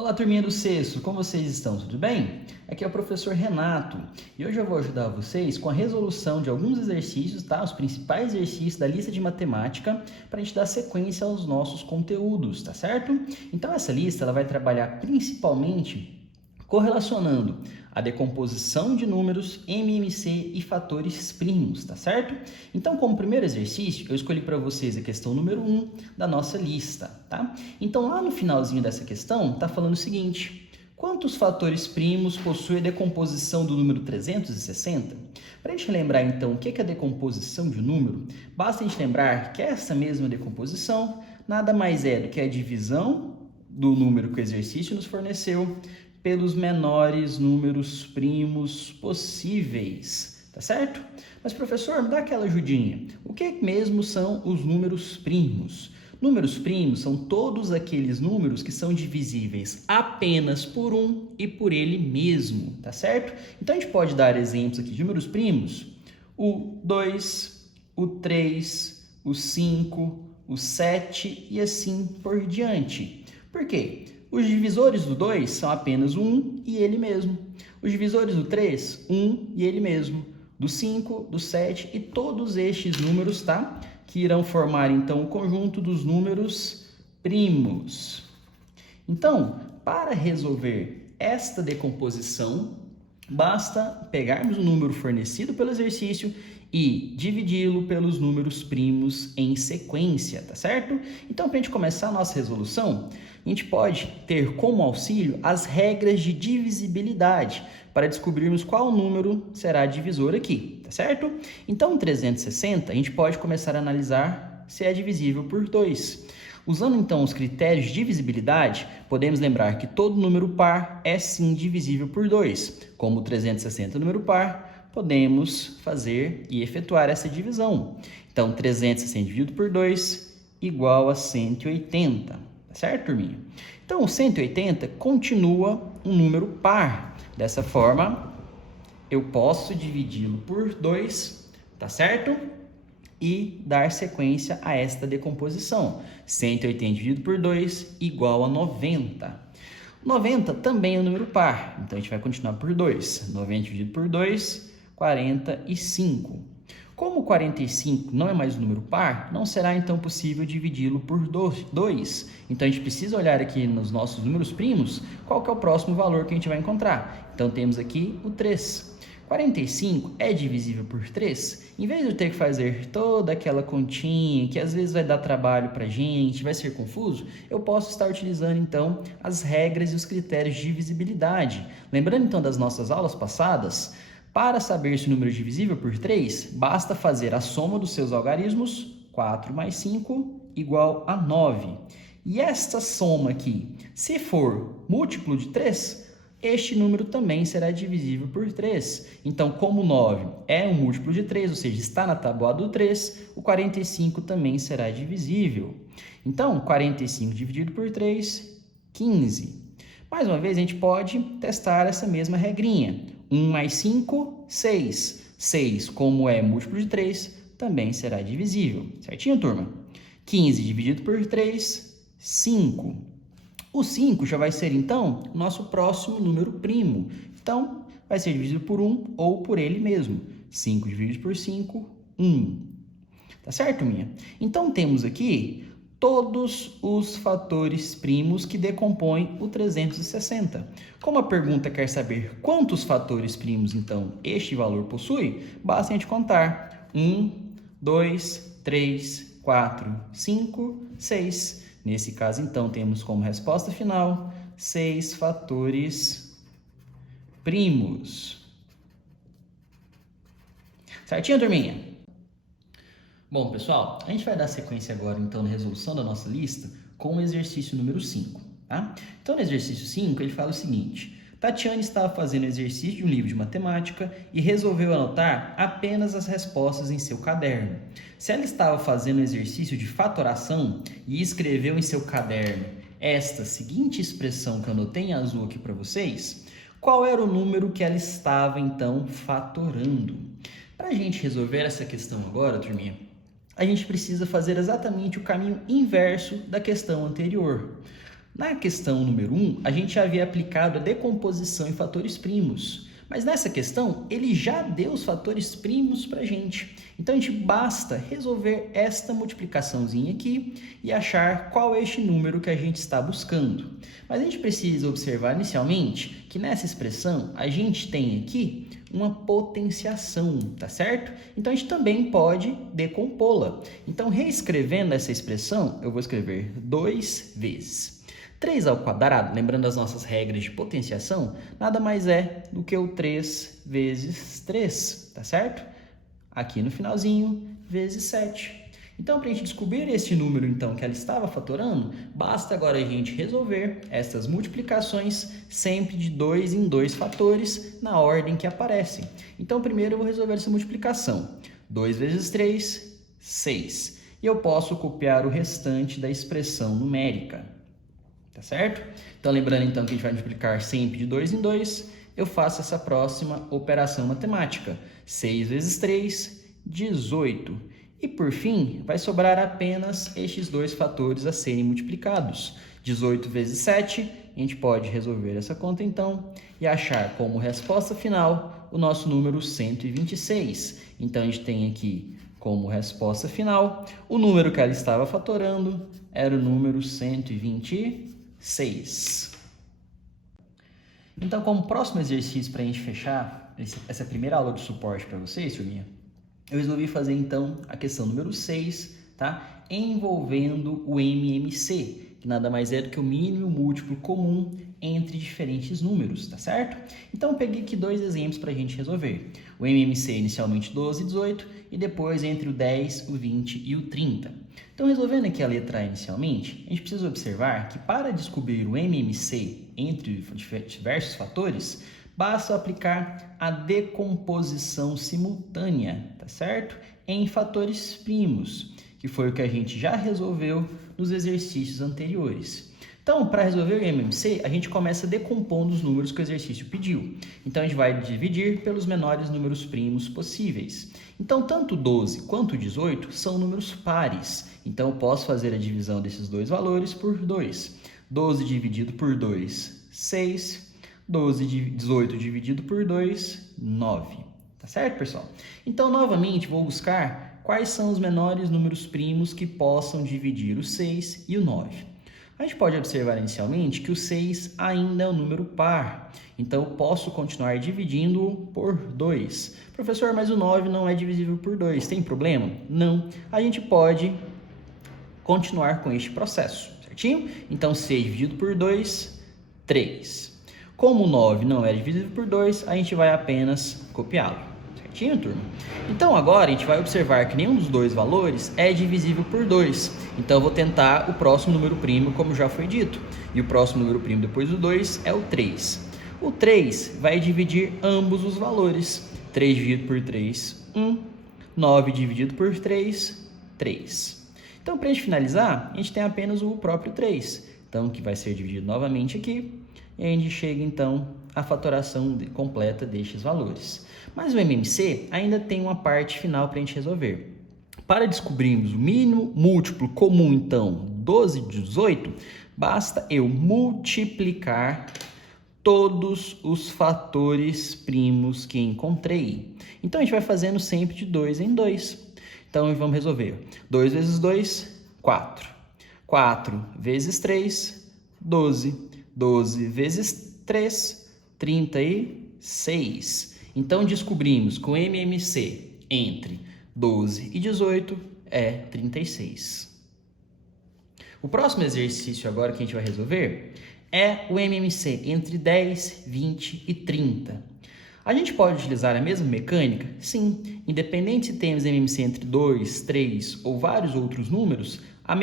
Olá, turminha do sexto, como vocês estão? Tudo bem? Aqui é o professor Renato e hoje eu vou ajudar vocês com a resolução de alguns exercícios, tá? Os principais exercícios da lista de matemática para a gente dar sequência aos nossos conteúdos, tá certo? Então essa lista ela vai trabalhar principalmente correlacionando a decomposição de números, MMC e fatores primos, tá certo? Então, como primeiro exercício, eu escolhi para vocês a questão número 1 da nossa lista, tá? Então, lá no finalzinho dessa questão, tá falando o seguinte: quantos fatores primos possui a decomposição do número 360? Para a gente lembrar, então, o que é a decomposição de um número, basta a gente lembrar que essa mesma decomposição nada mais é do que a divisão do número que o exercício nos forneceu pelos menores números primos possíveis, tá certo? Mas, professor, me dá aquela ajudinha. O que mesmo são os números primos? Números primos são todos aqueles números que são divisíveis apenas por um e por ele mesmo, tá certo? Então, a gente pode dar exemplos aqui de números primos. O 2, o 3, o 5, o 7 e assim por diante. Por quê? Os divisores do 2 são apenas o 1 e ele mesmo. Os divisores do 3, 1 e ele mesmo. Do 5, do 7 e todos estes números, tá? Que irão formar, então, o conjunto dos números primos. Então, para resolver esta decomposição, basta pegarmos o número fornecido pelo exercício e dividi-lo pelos números primos em sequência, tá certo? Então, para a gente começar a nossa resolução, a gente pode ter como auxílio as regras de divisibilidade para descobrirmos qual número será divisor aqui, tá certo? Então, 360, a gente pode começar a analisar se é divisível por 2. Usando então os critérios de divisibilidade, podemos lembrar que todo número par é sim divisível por 2. Como 360 é número par, podemos fazer e efetuar essa divisão. Então, 360 dividido por 2 igual a 180, tá certo, turminha? Então, o 180 continua um número par. Dessa forma, eu posso dividi-lo por 2, tá certo? E dar sequência a esta decomposição. 180 dividido por 2 igual a 90. 90 também é um número par, então a gente vai continuar por 2. 90 dividido por 2, 45. Como 45 não é mais um número par, não será então possível dividi-lo por 2. Então a gente precisa olhar aqui nos nossos números primos qual que é o próximo valor que a gente vai encontrar. Então temos aqui o 3. 45 é divisível por 3? Em vez de eu ter que fazer toda aquela continha, que às vezes vai dar trabalho para a gente, vai ser confuso, eu posso estar utilizando então as regras e os critérios de divisibilidade. Lembrando então das nossas aulas passadas, para saber se o número é divisível por 3, basta fazer a soma dos seus algarismos, 4 mais 5 igual a 9. E esta soma aqui, se for múltiplo de 3, este número também será divisível por 3. Então, como 9 é um múltiplo de 3, ou seja, está na tabuada do 3, o 45 também será divisível. Então, 45 dividido por 3, 15. Mais uma vez, a gente pode testar essa mesma regrinha. 1 mais 5, 6. 6, como é múltiplo de 3, também será divisível. Certinho, turma? 15 dividido por 3, 5. O 5 já vai ser, então, o nosso próximo número primo. Então, vai ser dividido por 1 ou por ele mesmo. 5 dividido por 5, 1. Tá certo, minha? Então, temos aqui todos os fatores primos que decompõem o 360. Como a pergunta quer saber quantos fatores primos, então, este valor possui, basta a gente contar. 1, 2, 3, 4, 5, 6. Nesse caso, então, temos como resposta final 6 fatores primos. Certinho, turminha? Bom, pessoal, a gente vai dar sequência agora, então, na resolução da nossa lista com o exercício número 5, tá? Então, no exercício 5, ele fala o seguinte: Tatiane estava fazendo exercício de um livro de matemática e resolveu anotar apenas as respostas em seu caderno. Se ela estava fazendo exercício de fatoração e escreveu em seu caderno esta seguinte expressão que eu anotei em azul aqui para vocês, qual era o número que ela estava, então, fatorando? Para a gente resolver essa questão agora, turminha, a gente precisa fazer exatamente o caminho inverso da questão anterior. Na questão número 1, a gente já havia aplicado a decomposição em fatores primos, mas nessa questão ele já deu os fatores primos para a gente. Então a gente basta resolver esta multiplicaçãozinha aqui e achar qual é este número que a gente está buscando. Mas a gente precisa observar inicialmente que nessa expressão a gente tem aqui uma potenciação, tá certo? Então a gente também pode decompô-la. Então reescrevendo essa expressão, eu vou escrever 2 vezes 3 ao quadrado, lembrando as nossas regras de potenciação, nada mais é do que o 3 vezes 3, tá certo? Aqui no finalzinho, vezes 7. Então, para a gente descobrir esse número então que ela estava fatorando, basta agora a gente resolver essas multiplicações sempre de 2 em 2 fatores na ordem que aparecem. Então, primeiro eu vou resolver essa multiplicação. 2 vezes 3, 6. E eu posso copiar o restante da expressão numérica. Tá certo? Então, lembrando então que a gente vai multiplicar sempre de 2 em 2, eu faço essa próxima operação matemática. 6 vezes 3, 18. E por fim, vai sobrar apenas estes dois fatores a serem multiplicados. 18 vezes 7, a gente pode resolver essa conta então e achar como resposta final o nosso número 126. Então, a gente tem aqui como resposta final o número que ela estava fatorando era o número 126. Então, como próximo exercício para a gente fechar essa primeira aula de suporte para vocês, turminha, eu resolvi fazer então a questão número 6, tá? Envolvendo o MMC, que nada mais é do que o mínimo múltiplo comum entre diferentes números, tá certo? Então, eu peguei aqui dois exemplos para a gente resolver. O MMC inicialmente 12 e 18 e depois entre o 10, o 20 e o 30. Então, resolvendo aqui a letra A inicialmente, a gente precisa observar que para descobrir o MMC entre diversos fatores, basta aplicar a decomposição simultânea, tá certo? Em fatores primos, que foi o que a gente já resolveu nos exercícios anteriores. Então, para resolver o MMC, a gente começa decompondo os números que o exercício pediu. Então, a gente vai dividir pelos menores números primos possíveis. Então, tanto 12 quanto 18 são números pares. Então, eu posso fazer a divisão desses dois valores por 2. 12 dividido por 2, 6. 18 dividido por 2, 9. Tá certo, pessoal? Então, novamente, vou buscar quais são os menores números primos que possam dividir o 6 e o 9. A gente pode observar inicialmente que o 6 ainda é um número par. Então, eu posso continuar dividindo por 2. Professor, mas o 9 não é divisível por 2. Tem problema? Não. A gente pode continuar com este processo, certinho? Então, 6 dividido por 2, 3. Como o 9 não é divisível por 2, a gente vai apenas copiá-lo. Certinho, turma? Então, agora a gente vai observar que nenhum dos dois valores é divisível por 2. Então, eu vou tentar o próximo número primo, como já foi dito. E o próximo número primo depois do 2 é o 3. O 3 vai dividir ambos os valores. 3 dividido por 3, 1. 9 dividido por 3, 3. Então, para a gente finalizar, a gente tem apenas o próprio 3. Então, que vai ser dividido novamente aqui. E a gente chega, então, à fatoração completa destes valores. Mas o MMC ainda tem uma parte final para a gente resolver. Para descobrirmos o mínimo múltiplo comum, então, 12 e 18, basta eu multiplicar todos os fatores primos que encontrei. Então, a gente vai fazendo sempre de 2 em 2. Então, vamos resolver. 2 vezes 2, 4. 4 vezes 3, 12. 12 vezes 3, 36. Então, descobrimos que o MMC entre 12 e 18 é 36. O próximo exercício agora que a gente vai resolver é o MMC entre 10, 20 e 30. A gente pode utilizar a mesma mecânica? Sim. Independente se temos MMC entre 2, 3 ou vários outros números, a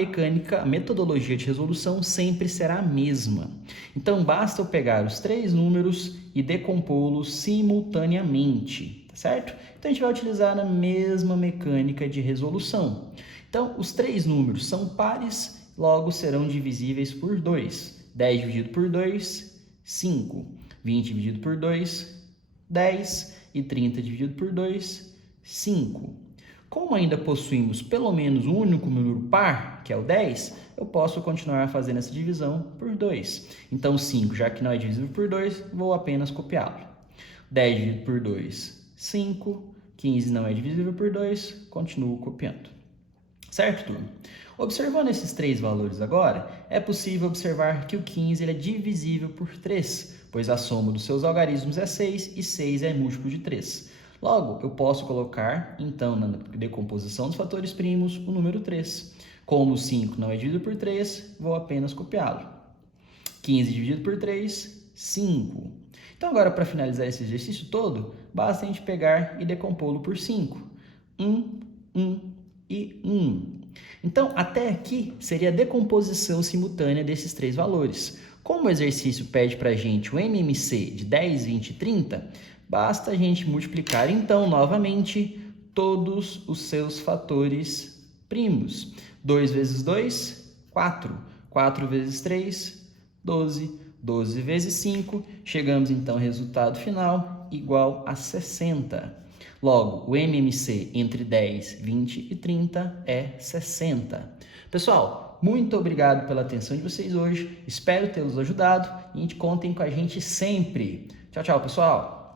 metodologia de resolução sempre será a mesma. Então, basta eu pegar os três números e decompô-los simultaneamente, tá certo? Então, a gente vai utilizar a mesma mecânica de resolução. Então, os três números são pares, logo serão divisíveis por 2. 10 dividido por 2, 5. 20 dividido por 2, 10. E 30 dividido por 2, 5. Como ainda possuímos pelo menos um único número par, que é o 10, eu posso continuar fazendo essa divisão por 2. Então, 5, já que não é divisível por 2, vou apenas copiá-lo. 10 dividido por 2, 5. 15 não é divisível por 2, continuo copiando. Certo, turma? Observando esses três valores agora, é possível observar que o 15 ele é divisível por 3, pois a soma dos seus algarismos é 6 e 6 é múltiplo de 3. Logo, eu posso colocar, então, na decomposição dos fatores primos, o número 3. Como o 5 não é dividido por 3, vou apenas copiá-lo. 15 dividido por 3, 5. Então, agora, para finalizar esse exercício todo, basta a gente pegar e decompô-lo por 5. 1, 1 e 1. Então, até aqui seria a decomposição simultânea desses três valores. Como o exercício pede para a gente o MMC de 10, 20 e 30, basta a gente multiplicar, então, novamente, todos os seus fatores primos. 2 vezes 2, 4. 4 vezes 3, 12. 12 vezes 5, chegamos então ao resultado final igual a 60. Logo, o MMC entre 10, 20 e 30 é 60. Pessoal, muito obrigado pela atenção de vocês hoje. Espero tê-los ajudado e contem com a gente sempre. Tchau, tchau, pessoal!